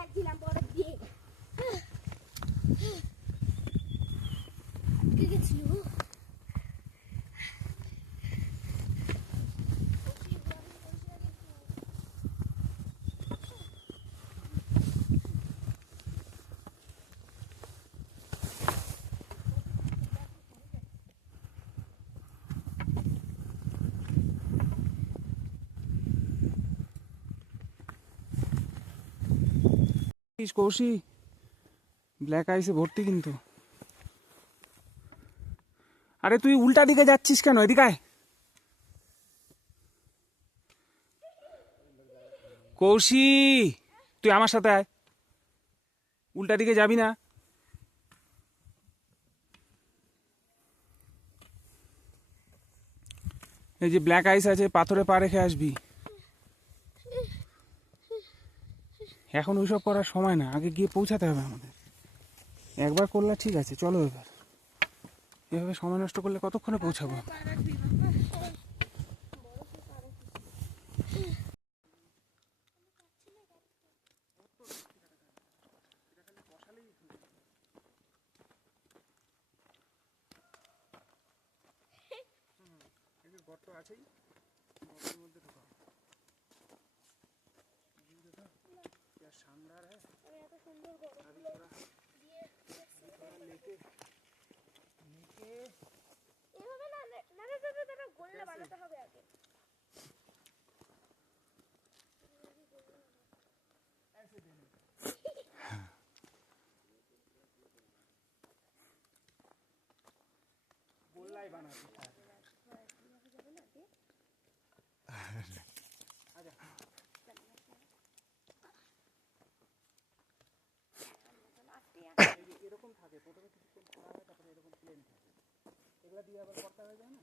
লাগছিলাম বরফ দিয়ে কে গেছিল কৌশি ব্ল্যাক আইসে ভর্তি কিন্তু। আরে তুই উল্টা দিকে যাচ্ছিস কেন? এদিকে আয়। কৌশি তুই আমার সাথে আয়, উল্টা দিকে যাবি না। এই যে ব্ল্যাক আইস আছে, পাথরে পা রেখে আসবি। এখন ওইসব করার সময় না, আগে গিয়ে পৌঁছাতে হবে আমাদের। একবার করলে ঠিক আছে, চলো এবার। এভাবে সময় নষ্ট করলে কতক্ষণে পৌঁছাবো? গর্ত আছেই, গর্তের মধ্যে ঢোকা। क्या शानदार है। এত সুন্দর अभी थोड़ा लेके এভাবে না না গোল্লা বানাতে হবে আগে। ऐसे देने गोल्ला ही बना देता है। आजा এরকম থাকে, প্রথমে কিছুক্ষণ খারাপ হয়, তারপরে এরকম প্লেন থাকে। এগুলা দিয়ে আবার করতে হয়ে যায় না।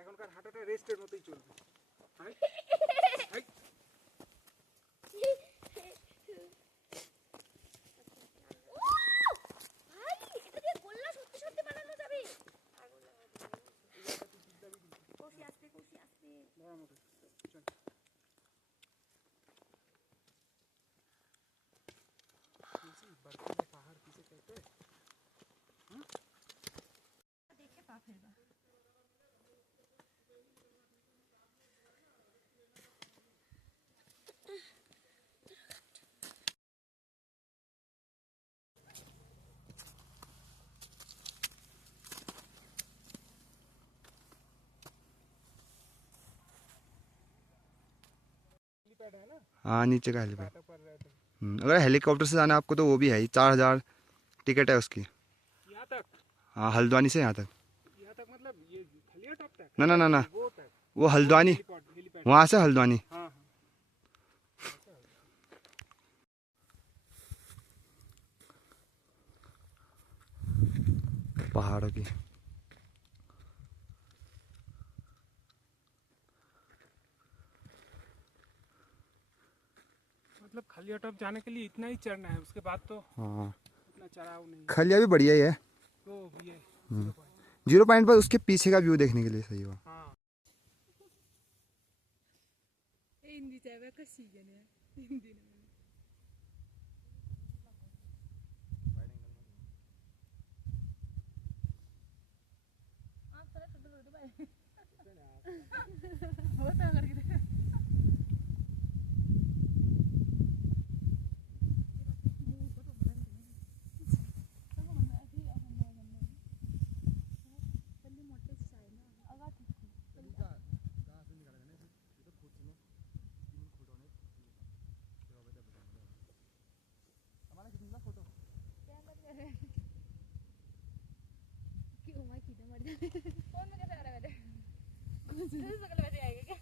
এখনকার হাঁটাটা রেস্টের মতোই চলবে। पहाड़ किसे कहते हैं? দেখে পা ফেলবা। हाँ नीचे का हेलीपैड। अगर हेलीकॉप्टर से जाना है आपको तो वो भी है ही, 4,000 टिकट है उसकी। यहाँ तक? हाँ हल्द्वानी से यहाँ तक। यहाँ तक मतलब ये खलिया टॉप तक? ना ना ना ना, वो तक? वो हल्द्वानी, हेलीपैड। वहाँ से हल्द्वानी। हाँ पहाड़ों की मतलब खलिया टॉप जाने के लिए इतना ही चढ़ना है, उसके बाद तो हाँ इतना चढ़ाव नहीं। खलिया भी बढ़िया ही है। तो ये 0 पॉइंट पर उसके पीछे का व्यू देखने के लिए सही हुआ। हाँ क्यों मैं कीधे मर जाने फोन में कैसे आ रहा है मेरे सकल वैसे आएगा क्या?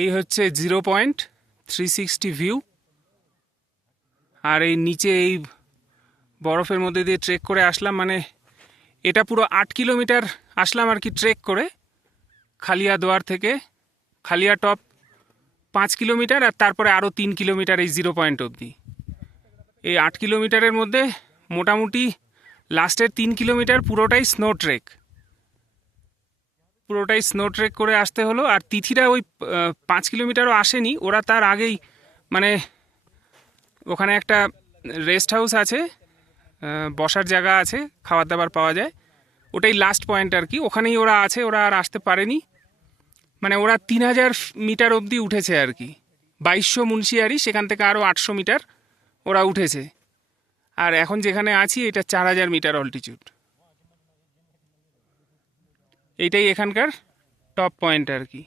এই হচ্ছে 0.360 ভিউ। আর এই নিচে এই বরফের মধ্যে দিয়ে ট্রেক করে আসলাম, মানে এটা পুরো 8 কিলোমিটার আসলাম আর কি ট্রেক করে, খালিয়া দোয়ার থেকে খালিয়া টপ 5 কিলোমিটার, আর তারপরে আরও 3 কিলোমিটার এই 0 পয়েন্ট অবধি। এই 8 কিলোমিটারের মধ্যে মোটামুটি লাস্টের 3 কিলোমিটার পুরোটাই স্নো ট্রেক, পুরোটাই স্নো ট্রেক করে আসতে হলো। আর তিথিরা ওই 5 কিলোমিটারও আসেনি, ওরা তার আগেই মানে ওখানে একটা রেস্ট হাউস আছে, বসার জায়গা আছে, খাবার দাবার পাওয়া যায়, ওটাই লাস্ট পয়েন্ট আর কি, ওখানেই ওরা আছে, ওরা আর আসতে পারেনি। মানে ওরা 3000 মিটার অবধি উঠেছে আর কি, 2200 মুন্সিয়ারি, সেখান থেকে আরও 800 মিটার ওরা উঠেছে। আর এখন যেখানে আছি এটা 4000 মিটার অল্টিটিউড। এইটাই এখানকার টপ পয়েন্ট আর কি।